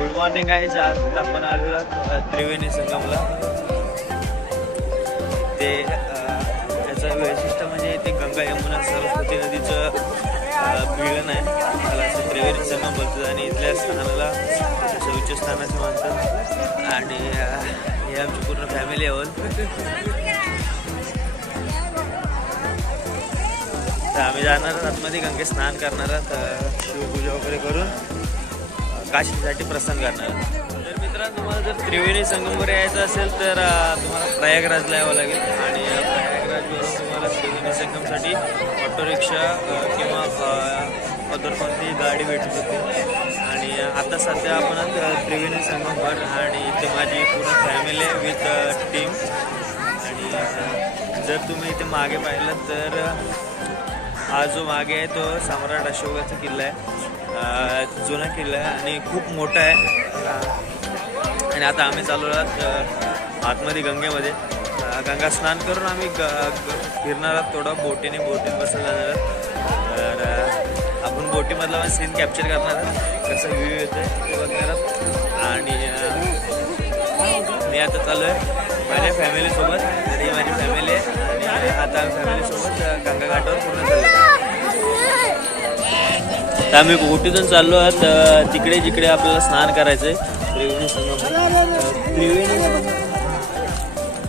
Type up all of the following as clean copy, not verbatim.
Good morning आहे. आज आपण आलेलो त्रिवेणी संगमला. ते त्याचं वैशिष्ट्य म्हणजे ते गंगा यमुना सरस्वती नदीचं मिळण आहे. त्याला असं त्रिवेणी संगम बोलतात आणि इथल्या स्थानाला असं उच्च स्थानाचे म्हणतात. आणि हे आमची पूर्ण फॅमिली आहे. तर आम्ही जाणार आतमध्ये गंगे स्नान करणार आहोत, शिवपूजा वगैरे करून काशीसाठी प्रस्थान करणार. तर मित्रांनो, तुम्हाला जर त्रिवेणी संगमवर यायचं असेल तर तुम्हाला प्रयागराजला यावं लागेल. आणि प्रयागराजवरून तुम्हाला त्रिवेणी संगमसाठी ऑटो रिक्षा किंवा अदर कोणती गाडी भेटू शकते. आणि आता सध्या आपण त्रिवेणी संगमवर, आणि इथे माझी पूर्ण फॅमिली आहे विथ टीम. आणि जर तुम्ही इथे मागे पाहिलं तर हा जो मागे आहे तो सम्राट अशोकाचा किल्ला आहे. जुना किल्ला आहे आणि खूप मोठा आहे. आणि आता आम्ही चालू आहोत आतमध्ये गंगेमध्ये. गंगा स्नान करून आम्ही फिरणार आहोत थोडं बोटीत बसलं जाणार आहोत. तर आपण बोटीमधला सीन कॅप्चर करणार आहोत, कसं व्ह्यू येतो ते बघणार आहोत. आणि मी आता चालू आहे माझ्या फॅमिलीसोबत. तरी माझी फॅमिली आहे आणि आता आम्ही फॅमिलीसोबत गंगा घाटावर पूर्ण चाललो. तर आम्ही बोटीतून चाललो आहोत तिकडे जिकडे आपल्याला स्नान करायचं आहे त्रिवेणी संगम.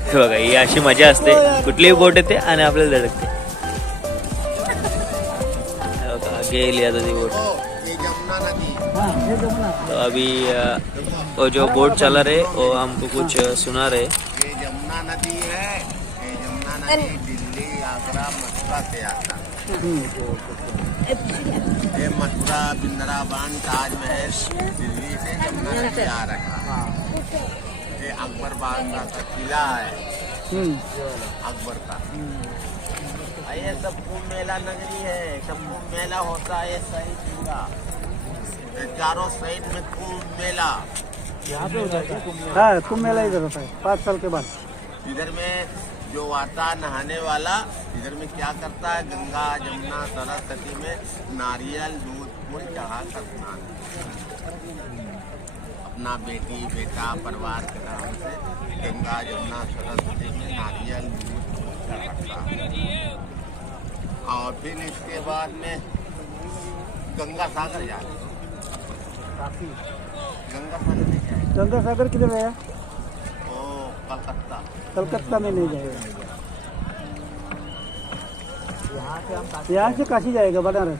हे बघा, ही अशी मजा असते. कुठलीही बोट येते आणि आपल्याला धडकते. गेली आता ती बोट. तो अभी वो जो बोट चला रहे वो हमको कुछ सुना रहे. ये यमुना नदी है. ये यमुना नदी दिल्ली, आगरा, मथुरा से आता है. ये मथुरा, वृंदावन, ताजमहल दिल्ली से यमुना नदी आ रहा है. ये अकबर बादशाह का किला है, अकबर का. ये सब कुंभ मेला नगरी है. सब कुंभ मेला होता है सही पूरा. चारों साइड में कुंभ मेला. यहाँ पे होता है हाँ, कुंभ मेला इधर होता है 5 साल के बाद. इधर में जो आता नहाने वाला, इधर में क्या करता है, गंगा जमुना सरस्वती में नारियल दूध फूल चढ़ा कर स्नान, अपना बेटी बेटा परिवार के नाम से गंगा जमुना सरस्वती में नारियल दूध फूल चढ़ाता है. और फिर इसके बाद में गंगा सागर जाए. गंगा सागर नहीं जाए. गंगा सागर किधर है? ओ कलकत्ता. कलकत्ता में नहीं जाएगा. यहाँ से काशी जाएगा, बनारस.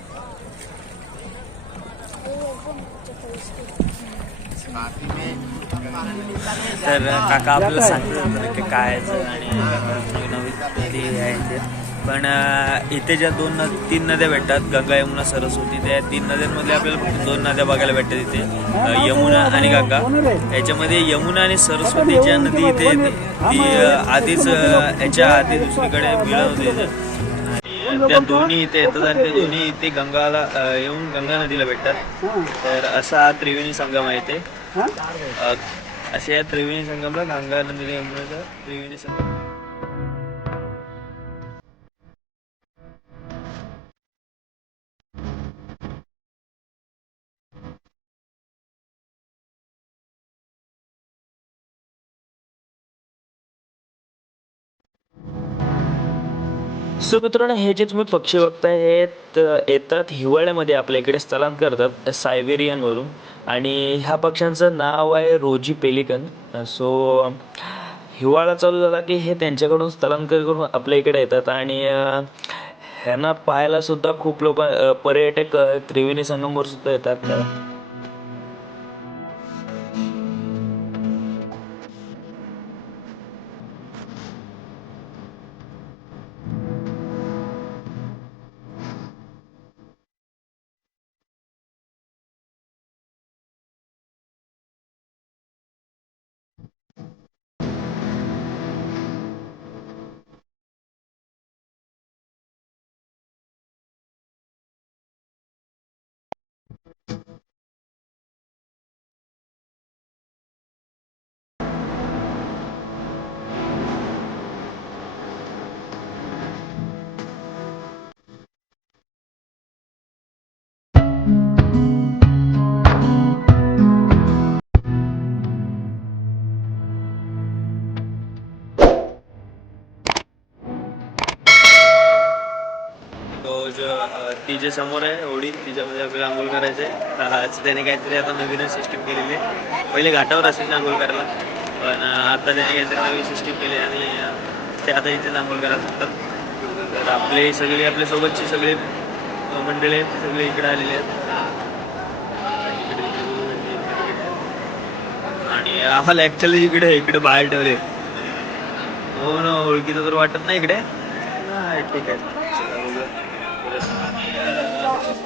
काशी में तर काका आपल्याला सांगतात की काय आणि नवीन पिढी आहे ते. पण इथे ज्या तीन नद्या भेटतात, गंगा यमुना सरस्वती, त्या 3 नद्यांमध्ये आपल्याला फक्त 2 नद्या बघायला भेटतात इथे, यमुना आणि गंगा. याच्यामध्ये यमुना आणि सरस्वतीच्या नदी इथे येते. ती आधीच याच्या आधी दुसरीकडे मिळत होते. आणि त्या दोन्ही इथे येतात आणि त्या दोन्ही इथे गंगाला येऊन गंगा नदीला भेटतात. तर असा हा त्रिवेणी संगम आहे इथे. असे या त्रिवेणी संगमला गंगा नदी यमुनाचा त्रिवेणी संगम. सो मित्रांनो, हे जे तुम्ही पक्षी बघताय हे येतात हिवाळ्यामध्ये आपल्या इकडे स्थलांतर करतात सायबेरियनवरून. आणि ह्या पक्ष्यांचं नाव आहे रोजी पेलिकन. सो हिवाळा चालू झाला की हे त्यांच्याकडून स्थलांतर करून आपल्या इकडे येतात. आणि ह्यांना पाहायला सुद्धा खूप लोक पर्यटक त्रिवेणी संगमवर सुद्धा येतात. ती जे समोर आहे होडी तिच्यामध्ये आपल्याला आंघोळ करायचं आहे. त्याने काहीतरी आता नवीनच सिस्टीम केलेली आहे. पहिले घाटावर असायची आंघोळ करायला, पण आता त्याने काहीतरी नवीन सिस्टीम केली आणि ते आता इथेच आंघोळ करायला लागतात. तर आपल्या सोबतची सगळे मंडळी आहेत ते सगळे इकडे आलेले आहेत. आणि आम्हाला ॲक्च्युली इकडे बाहेर ठेवले. हो ना, ओळखीचं तर वाटत नाही इकडे. नाही ठीक आहे.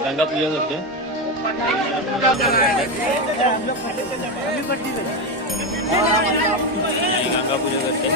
गंगा पूजा करते. गंगा पूजा करते.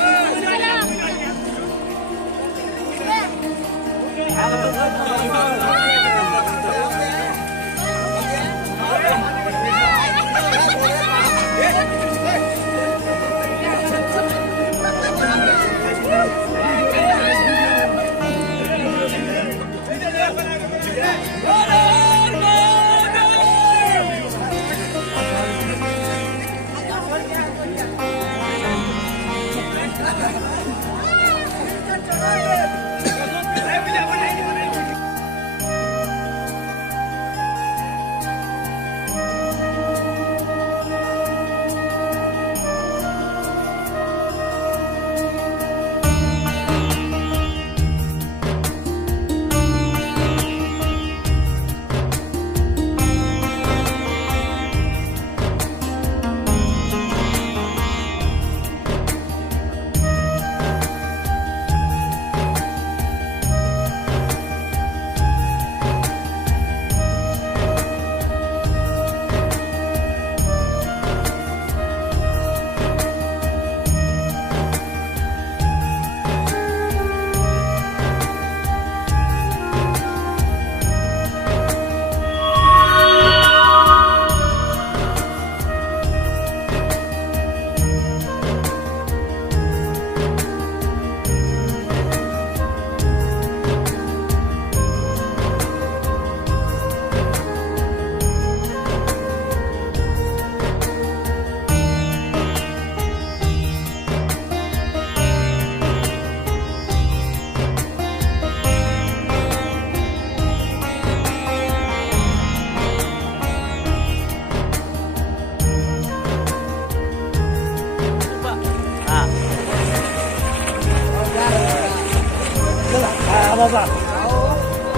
बाबा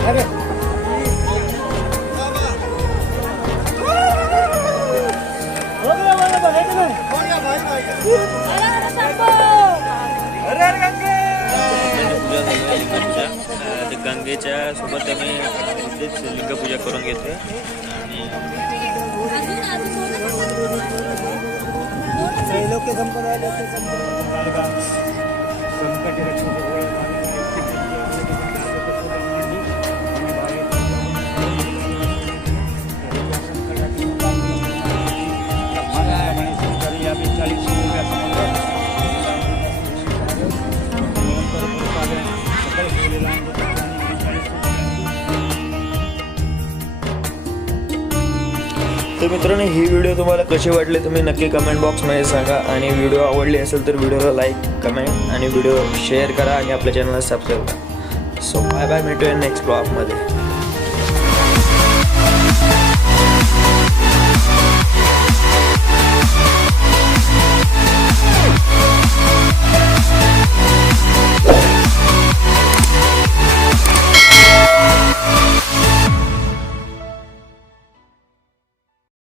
अरे गंगेच्या सोबत आम्ही इथेच लिंगपूजा करून घेतोय. आणि लोक तर मित्रांनो, ही व्हिडिओ तुम्हाला कशी वाटली तुम्ही नक्की कमेंट बॉक्समध्ये सांगा. आणि व्हिडिओ आवडली असेल तर व्हिडिओला लाईक, कमेंट आणि व्हिडिओ शेअर करा आणि आपल्या चॅनलला सबस्क्राईब करा. सो बाय बाय, भेटूया नेक्स्ट ब्लॉगमध्ये.